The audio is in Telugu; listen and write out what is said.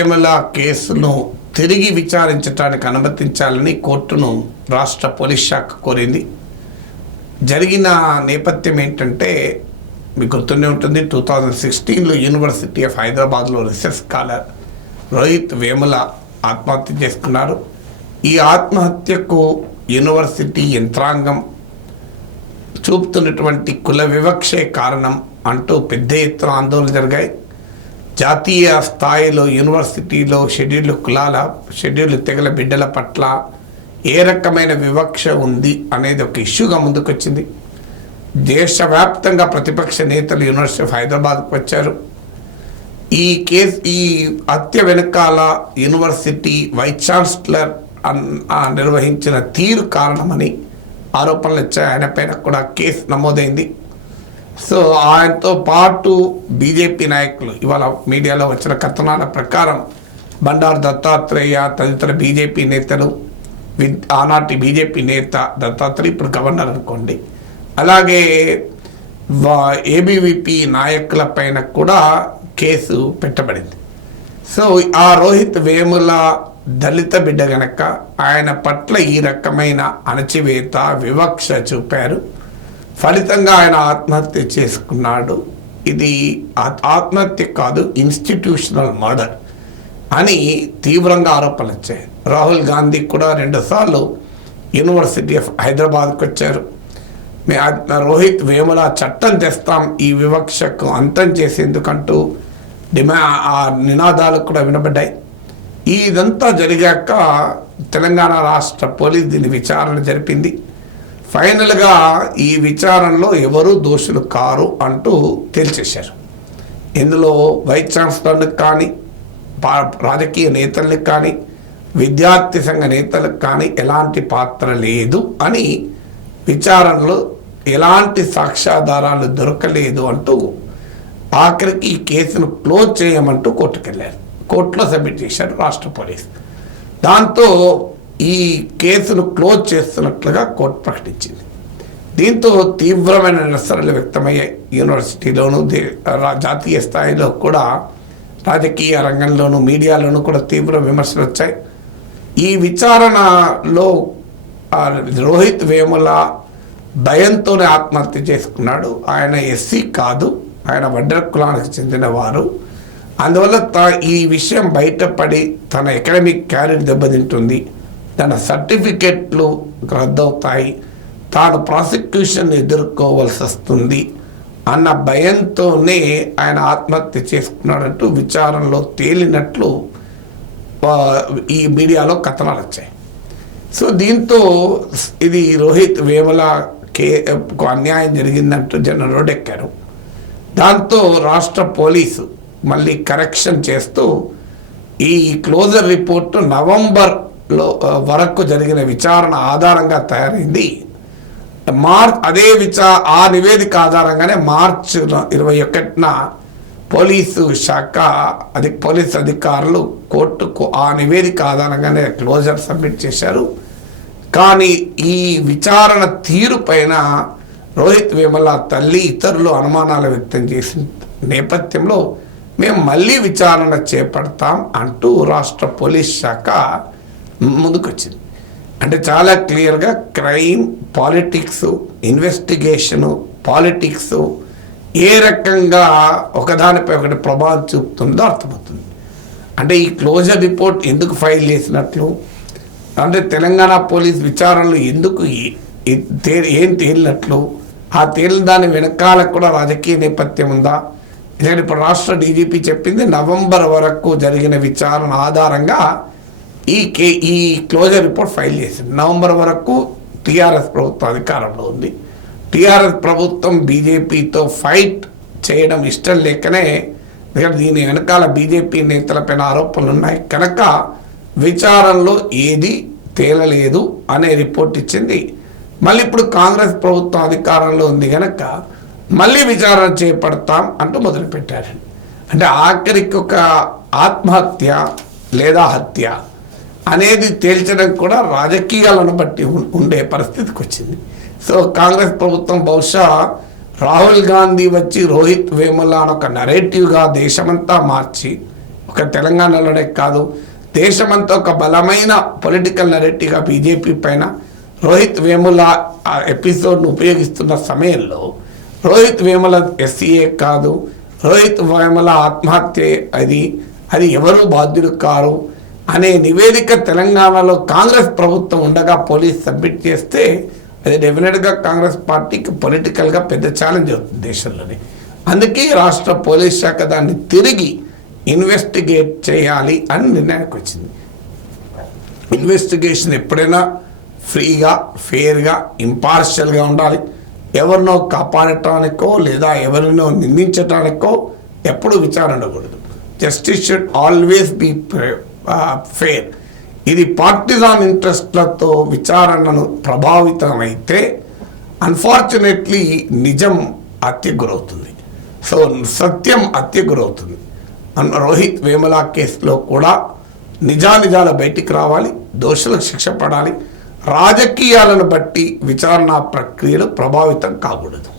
వేముల కేసును తిరిగి విచారించడానికి అనుమతించాలని కోర్టును రాష్ట్ర పోలీస్ శాఖ కోరింది. జరిగిన నేపథ్యం ఏంటంటే మీకు గుర్తుండే ఉంటుంది, 2016లో యూనివర్సిటీ ఆఫ్ హైదరాబాద్లో రీసెర్చ్ స్కాలర్ రోహిత్ వేముల ఆత్మహత్య చేసుకున్నారు. ఈ ఆత్మహత్యకు యూనివర్సిటీ యంత్రాంగం చూపుతున్నటువంటి కుల వివక్షే కారణం అంటూ పెద్ద ఎత్తున ఆందోళన జరిగాయి. జాతీయ స్థాయిలో యూనివర్సిటీలో షెడ్యూల్డ్ తెగల బిడ్డల పట్ల ఏ రకమైన వివక్ష ఉంది అనేది ఒక ఇష్యూగా ముందుకొచ్చింది. దేశవ్యాప్తంగా ప్రతిపక్ష నేతలు యూనివర్సిటీ ఆఫ్ హైదరాబాద్కు వచ్చారు. ఈ హత్య వెనకాల యూనివర్సిటీ వైస్ ఛాన్సలర్ నిర్వహించిన తీరు కారణమని ఆరోపణలు వచ్చాయి. ఆయన పైన కూడా కేసు నమోదైంది. సో ఆయనతో పాటు బీజేపీ నాయకులు ఇవాళ మీడియాలో వచ్చిన కథనాల ప్రకారం బండారు దత్తాత్రేయ తదితర బీజేపీ నేతలు, ఆనాటి బీజేపీ నేత దత్తాత్రేయ ఇప్పుడు గవర్నర్ అనుకోండి, అలాగే ఏబీవీపీ నాయకుల పైన కూడా కేసు పెట్టబడింది. సో ఆ రోహిత్ వేముల దళిత బిడ్డ గనక ఆయన పట్ల ఈ రకమైన అణచివేత వివక్ష చూపారు. ఫలితంగా ఆయన ఆత్మహత్య చేసుకున్నాడు. ఇది ఆత్మహత్య కాదు, ఇన్స్టిట్యూషనల్ మర్డర్ అని తీవ్రంగా ఆరోపణలు వచ్చాయి. రాహుల్ గాంధీ కూడా 2 సార్లు యూనివర్సిటీ ఆఫ్ హైదరాబాద్కు వచ్చారు. రోహిత్ వేముల చట్టం తెస్తాం ఈ వివక్షకు అంతం చేసేందుకంటూ నినాదాలు కూడా వినబడ్డాయి. ఇదంతా జరిగాక తెలంగాణ రాష్ట్ర పోలీస్ దీని విచారణ జరిపింది. ఫైనల్గా ఈ విచారణలో ఎవరూ దోషులు కారు అంటూ తేల్చేశారు. ఇందులో వైస్ ఛాన్సలర్లకు కానీ, రాజకీయ నేతలకు కానీ, విద్యార్థి సంఘ నేతలకు కానీ ఎలాంటి పాత్ర లేదు అని, విచారణలో ఎలాంటి సాక్ష్యాధారాలు దొరకలేదు అంటూ ఆఖరికి ఈ కేసును క్లోజ్ చేయమంటూ కోర్టుకెళ్ళారు. కోర్టులో సబ్మిట్ చేశారు రాష్ట్ర పోలీస్. దాంతో ఈ కేసును క్లోజ్ చేస్తున్నట్లుగా కోర్టు ప్రకటించింది. దీంతో తీవ్రమైన నిరసనలు వ్యక్తమయ్యాయి. యూనివర్సిటీలోనూ జాతీయ స్థాయిలో కూడా, రాజకీయ రంగంలోనూ మీడియాలోనూ కూడా తీవ్ర విమర్శలు వచ్చాయి. ఈ విచారణలో రోహిత్ వేముల భయంతోనే ఆత్మహత్య చేసుకున్నాడు. ఆయన ఎస్సీ కాదు, ఆయన వడ్ర కులానికి చెందినవారు. అందువల్ల ఈ విషయం బయటపడి తన అకాడమిక్ క్యారియర్ దెబ్బతింటుంది, తన సర్టిఫికెట్లు రద్దవుతాయి, తాను ప్రాసిక్యూషన్ ఎదుర్కోవాల్సి వస్తుంది అన్న భయంతోనే ఆయన ఆత్మహత్య చేసుకున్నాడంటూ విచారణలో తేలినట్లు ఈ మీడియాలో కథనాలు వచ్చాయి. సో దీంతో ఇది రోహిత్ వేముల అన్యాయం జరిగిందంటూ జనం రోడ్డెక్కారు. దాంతో రాష్ట్ర పోలీసు మళ్ళీ కరెక్షన్ చేస్తూ ఈ క్లోజర్ రిపోర్టు నవంబర్లో వరకు జరిగిన విచారణ ఆధారంగా తయారైంది. ఆ నివేదిక ఆధారంగానే మార్చి 21న పోలీసు శాఖ పోలీసు అధికారులు కోర్టుకు ఆ నివేదిక ఆధారంగానే క్లోజర్ సబ్మిట్ చేశారు. కానీ ఈ విచారణ తీరు పైన రోహిత్ వేముల తల్లి, ఇతరులు అనుమానాలు వ్యక్తం చేసిన నేపథ్యంలో మేము మళ్ళీ విచారణ చేపడతాం అంటూ రాష్ట్ర పోలీస్ శాఖ ముందుకొచ్చింది. అంటే చాలా క్లియర్గా క్రైమ్, పాలిటిక్స్, ఇన్వెస్టిగేషను, పాలిటిక్స్ ఏ రకంగా ఒకదానిపై ఒకటి ప్రభావం చూపుతుందో అర్థమవుతుంది. అంటే ఈ క్లోజర్ రిపోర్ట్ ఎందుకు ఫైల్ చేసినట్లు, అంటే తెలంగాణ పోలీస్ విచారణలు ఎందుకు ఏం తేలినట్లు, ఆ తేలిన దాని వెనకాల కూడా రాజకీయ నేపథ్యం ఉందా? ఎందుకంటే ఇప్పుడు రాష్ట్ర డీజీపీ చెప్పింది నవంబర్ వరకు జరిగిన విచారణ ఆధారంగా ఈ క్లోజర్ రిపోర్ట్ ఫైల్ చేసింది. నవంబర్ వరకు టీఆర్ఎస్ ప్రభుత్వం అధికారంలో ఉంది. టీఆర్ఎస్ ప్రభుత్వం బీజేపీతో ఫైట్ చేయడం ఇష్టం లేకనే, ఎందుకంటే దీని వెనకాల బీజేపీ నేతలపైన ఆరోపణలు ఉన్నాయి కనుక విచారణలో ఏది తేలలేదు అనే రిపోర్ట్ ఇచ్చింది. మళ్ళీ ఇప్పుడు కాంగ్రెస్ ప్రభుత్వం అధికారంలో ఉంది కనుక మళ్ళీ విచారణ చేపడతాం అంటూ మొదలుపెట్టారు. అంటే ఆఖరికి ఒక ఆత్మహత్య లేదా హత్య అనేది తేల్చడం కూడా రాజకీయాలను బట్టి ఉండే పరిస్థితికి వచ్చింది. సో కాంగ్రెస్ ప్రభుత్వం బహుశా రాహుల్ గాంధీ వచ్చి రోహిత్ వేముల ఒక నరేటివ్గా దేశమంతా మార్చి ఒక తెలంగాణలోనే కాదు, దేశమంతా ఒక బలమైన పొలిటికల్ నెరేటివ్గా బీజేపీ పైన రోహిత్ వేముల ఆ ఎపిసోడ్ను ఉపయోగిస్తున్న సమయంలో రోహిత్ వేముల ఎస్సీఏ కాదు, రోహిత్ వేముల ఆత్మహత్య అది ఎవరు బాధ్యులు కారు అనే నివేదిక తెలంగాణలో కాంగ్రెస్ ప్రభుత్వం ఉండగా పోలీస్ సబ్మిట్ చేస్తే అది డెఫినెట్గా కాంగ్రెస్ పార్టీకి పొలిటికల్గా పెద్ద ఛాలెంజ్ అవుతుంది దేశంలోని. అందుకే రాష్ట్ర పోలీస్ శాఖ దాన్ని తిరిగి ఇన్వెస్టిగేట్ చేయాలి అని నిర్ణయానికి వచ్చింది. ఇన్వెస్టిగేషన్ ఎప్పుడైనా ఫ్రీగా, ఫెయిర్గా, ఇంపార్షియల్గా ఉండాలి. ఎవరినో కాపాడటానికో లేదా ఎవరినో నిందించటానికో ఎప్పుడు విచారణ ఉండకూడదు. Justice should always be fair. ఇది పార్టిజాన్ ఇంట్రెస్ట్లతో విచారణను ప్రభావితమైతే అన్ఫార్చునేట్లీ నిజం హత్య గురవుతుంది. సో సత్యం హత్య గురవుతుంది. రోహిత్ వేముల కేసులో కూడా నిజాలు బయటికి రావాలి, దోషులకు శిక్ష పడాలి. రాజకీయాలను బట్టి విచారణ ప్రక్రియలు ప్రభావితం కాకూడదు.